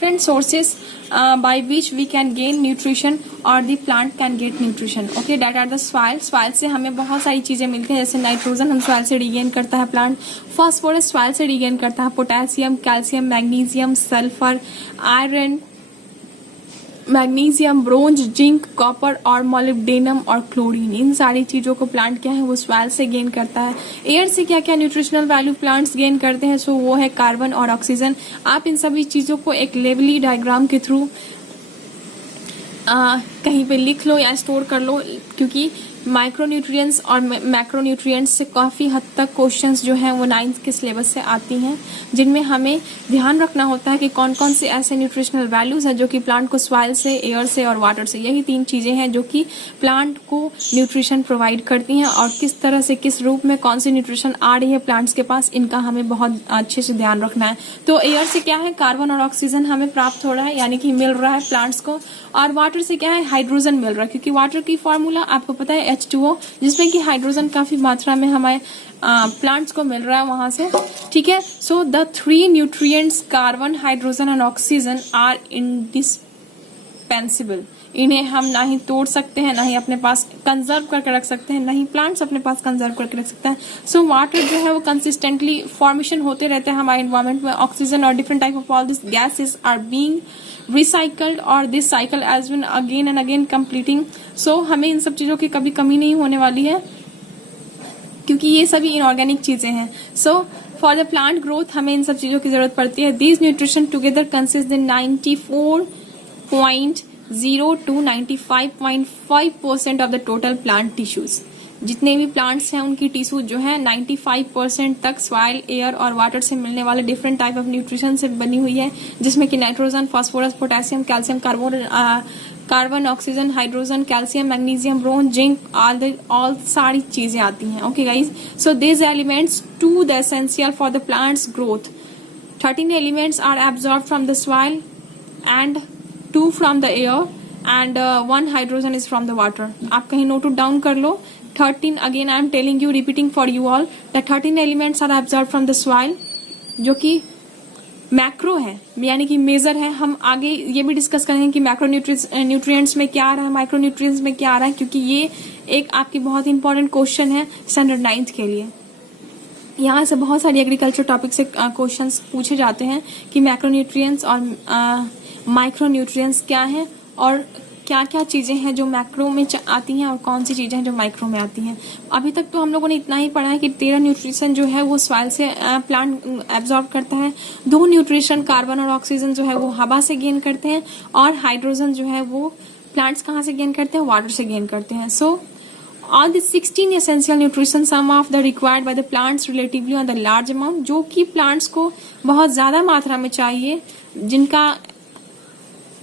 different sources by which we can gain nutrition or the plant can get nutrition. Okay, that are the soil से हमें बहुत सारी चीजें मिलती हैं, जैसे नाइट्रोजन हम soil से रिगेन करता है प्लांट, फॉस्फोरस soil से रिगेन करता है, potassium, calcium, magnesium, sulphur, iron, magnesium, bronze, zinc, copper और मोलिब्डेनम और क्लोरीन, इन सारी चीजों को प्लांट क्या है वो सॉइल से गेन करता है. एयर से क्या क्या न्यूट्रिशनल वैल्यू प्लांट्स गेन करते हैं, सो वो है कार्बन और ऑक्सीजन. आप इन सभी चीजों को एक लेवली डायग्राम के थ्रू कहीं पे लिख लो या स्टोर कर लो, क्योंकि माइक्रोन्यूट्रिएंट्स और मैक्रोन्यूट्रिएंट्स से काफ़ी हद तक क्वेश्चंस जो हैं वो 9th के सिलेबस से आती हैं, जिनमें हमें ध्यान रखना होता है कि कौन कौन से ऐसे न्यूट्रिशनल वैल्यूज हैं जो कि प्लांट को सॉइल से, एयर से और वाटर से, यही 3 चीज़ें हैं जो कि प्लांट को न्यूट्रिशन प्रोवाइड करती हैं, और किस तरह से किस रूप में कौन सी न्यूट्रिशन आ रही है प्लांट्स के पास, इनका हमें बहुत अच्छे से ध्यान रखना है. तो एयर से क्या है, कार्बन और ऑक्सीजन हमें प्राप्त हो रहा है, यानी कि मिल रहा है प्लांट्स को, और वाटर से क्या है, हाइड्रोजन मिल रहा है, क्योंकि वाटर की फॉर्मूला आपको पता है H2O, जिसमें कि हाइड्रोजन काफी मात्रा में हमारे प्लांट्स को मिल रहा है वहां से. ठीक है, so the 3 nutrients carbon, hydrogen and oxygen are indispensable. इन्हें हम ना ही तोड़ सकते हैं, ना ही अपने पास कंजर्व करके रख सकते हैं, ना ही प्लांट्स अपने पास कंजर्व करके रख सकते हैं. सो वाटर जो है वो कंसिस्टेंटली फॉर्मेशन होते रहते हैं हमारे एनवायरमेंट में. ऑक्सीजन और different type of all this gases are being recycled और this cycle has been again and again completing. So हमें इन सब चीजों की कभी कमी नहीं होने वाली है, क्योंकि ये सभी इनऑर्गेनिक चीजें हैं. So for the plant growth हमें इन सब चीजों की जरूरत पड़ती है. These nutrition together consist in 94.0 to 95.5% of the total plant tissues. जितने भी प्लांट्स हैं उनकी टिश्यू जो है 95% तक सॉइल, एयर और वाटर से मिलने वाले डिफरेंट टाइप ऑफ न्यूट्रिशन से बनी हुई है, जिसमें कि nitrogen, phosphorus, potassium, calcium, carbon, oxygen, hydrogen, calcium, magnesium, bronze, zinc, all सारी चीजें आती हैं. Okay guys, so this elements to the essential for the plants growth. 13 elements are absorb from the soil and 2 from the air and 1 hydrogen is from the water. आप कहीं note down कर लो. 13 again I am telling you, repeating for you all, the 13 elements are absorbed from the soil, जो कि macro है, यानी कि major है. हम आगे ये भी डिस्कस करेंगे कि मैक्रो न्यूट्रिएंट्स में क्या आ रहा है, माइक्रो न्यूट्रिएंट्स में क्या आ रहा है, क्योंकि ये एक आपकी बहुत इंपॉर्टेंट क्वेश्चन है स्टैंडर्ड 9th के लिए. यहाँ से बहुत सारी एग्रीकल्चर टॉपिक से क्वेश्चंस पूछे जाते हैं कि मैक्रो न्यूट्रिएंट्स और माइक्रो न्यूट्रिएंट्स क्या है, और क्या क्या चीजें हैं जो मैक्रो में आती हैं और कौन सी चीजें हैं जो माइक्रो में आती हैं. अभी तक तो हम लोगों ने इतना ही पढ़ा है कि 13 न्यूट्रिशन जो है वो सॉइल से प्लांट एब्जॉर्ब करता है, 2 न्यूट्रिशन कार्बन और ऑक्सीजन जो है वो हवा से गेन करते हैं, और हाइड्रोजन जो है वो प्लांट्स कहाँ से गेन करते हैं, वाटर से गेन करते हैं. So all the 16 essential nutrition, some of the required by the plants relatively on the large amount, जो कि प्लांट्स को बहुत ज्यादा मात्रा में चाहिए, जिनका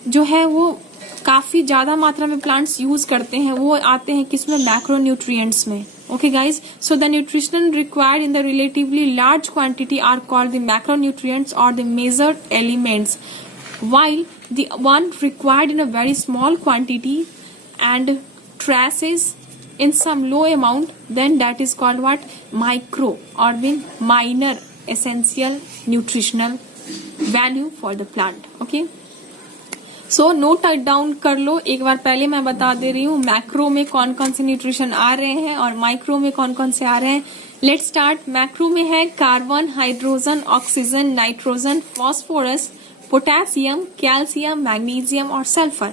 जो है वो काफी ज्यादा मात्रा में प्लांट्स यूज करते हैं, वो आते हैं किसमें, मैक्रो न्यूट्रिएंट्स में. Okay guys, so the nutrition required in the relatively large quantity are called the macro nutrients और the measured elements, while the one required in a very small quantity and traces in some low amount, then that is called what, micro or minor essential nutritional value for the plant. Okay, so note down कर लो एक बार. पहले मैं बता दे रही हूँ macro में कौन कौन से न्यूट्रिशन आ रहे हैं और माइक्रो में कौन कौन से आ रहे हैं. Let start. मैक्रो में है carbon, hydrogen, oxygen, nitrogen, phosphorus, potassium, calcium, magnesium और sulphur.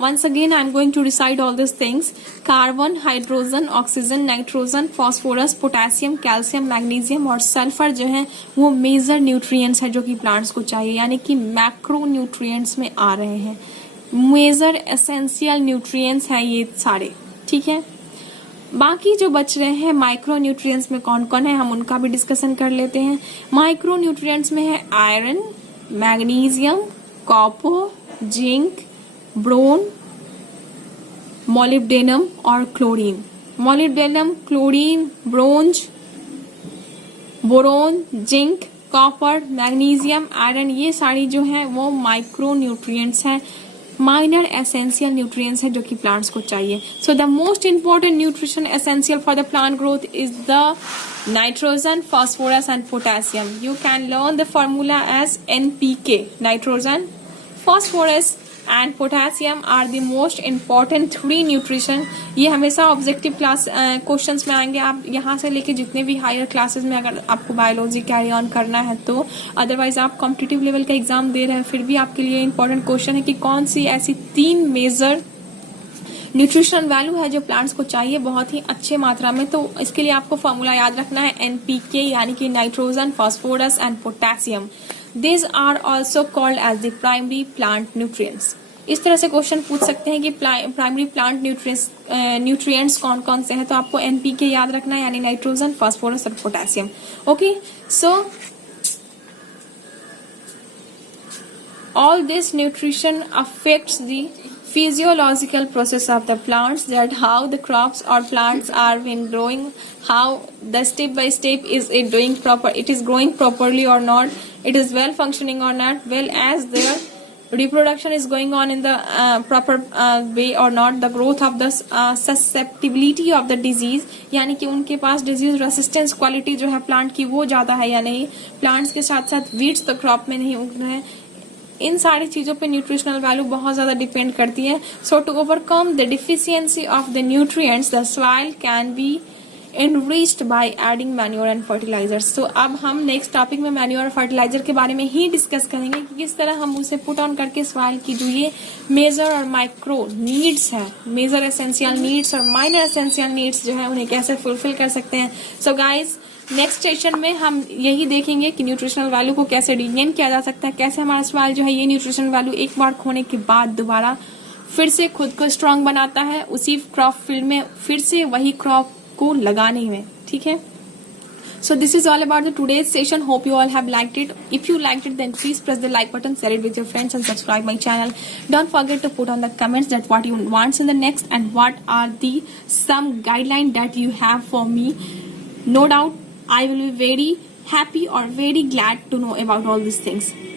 Once again I am going to recite all these things. Carbon, hydrogen, oxygen, nitrogen, phosphorus, potassium, calcium, magnesium और सल्फर जो है वो major nutrients है जो कि प्लांट्स को चाहिए, यानी कि मैक्रो न्यूट्रिएंट्स में आ रहे हैं. मेजर एसेंशियल न्यूट्रिएंट्स हैं ये सारे. ठीक है, बाकी जो बच रहे हैं माइक्रो न्यूट्रिएंट्स में कौन कौन है हम उनका भी डिस्कशन कर लेते हैं. माइक्रो न्यूट्रिएंट्स में है iron, magnesium, copper, zinc, boron, molybdenum और chlorine. Molybdenum, chlorine, bronze, boron, zinc, copper, magnesium, iron, ये सारी जो है वो माइक्रो न्यूट्रिएंट्स हैं, माइनर एसेंशियल न्यूट्रिएंट्स हैं जो कि प्लांट्स को चाहिए. So the most important nutrition essential for the plant growth is the nitrogen, phosphorus and potassium. You can learn the formula as NPK, nitrogen, phosphorus and potassium are the most important 3 nutrition। ये हमेशा objective class questions में आएंगे। आप यहाँ से लेके जितने भी हायर क्लासेस में अगर आपको बायोलॉजी कैरी ऑन करना है तो, अदरवाइज आप कॉम्पिटिटिव लेवल का एग्जाम दे रहे हैं फिर भी आपके लिए इंपॉर्टेंट क्वेश्चन है कि कौन सी ऐसी 3 मेजर न्यूट्रिशनल वैल्यू है जो प्लांट्स को चाहिए बहुत ही अच्छे मात्रा में। तो इसके लिए आपको फॉर्मूला याद रखना है NPK यानी कि nitrogen, phosphorus and potassium. These are also called as the primary plant nutrients। इस तरह से क्वेश्चन पूछ सकते हैं कि प्राइमरी प्लांट न्यूट्रिएंट्स कौन कौन से हैं, तो आपको NPK याद रखना है यानी नाइट्रोजन, फास्फोरस और potassium. Okay, so all this nutrition affects the physiological process of the plants, that how the crops or plants are been growing, how the step by step is it doing proper, it is growing properly or not, it is well functioning or not, well as their reproduction is going on in the proper way or not, the growth of the susceptibility of the disease यानी कि उनके पास disease resistance quality जो है plant की वो ज्यादा है या नहीं, प्लांट्स के साथ साथ वीड्स तो क्रॉप में नहीं उग रहे हैं। इन सारी चीजों पे न्यूट्रिशनल वैल्यू बहुत ज्यादा डिपेंड करती है। So to overcome the deficiency of the nutrients the soil can be enriched by adding manure and fertilizers। तो अब हम नेक्स्ट टॉपिक में मैन्योर और फर्टिलाइजर के बारे में ही डिस्कस करेंगे कि किस तरह हम उसे पुट ऑन करके सॉइल की जो ये मेजर और माइक्रो नीड्स है, मेजर एसेंशियल नीड्स और माइनर एसेंशियल नीड्स जो है उन्हें कैसे फुलफिल कर सकते हैं। सो गाइज नेक्स्ट सेशन में हम यही देखेंगे कि न्यूट्रिशनल वैल्यू को कैसे रिगेन किया जा सकता है, कैसे हमारा सॉइल जो है ये न्यूट्रिशनल वैल्यू एक बार खोने के बाद दोबारा फिर से खुद को स्ट्रांग बनाता है उसी क्रॉप फील्ड में फिर से वही क्रॉप को लगाने में। ठीक है, so this is all about the today's session, hope you all have liked it। if you liked it then please press the like button, share it with your friends and subscribe my channel। don't forget to put on the comments that what you want in the next and what are the some guideline that you have for me। no doubt I will be very happy or very glad to know about all these things।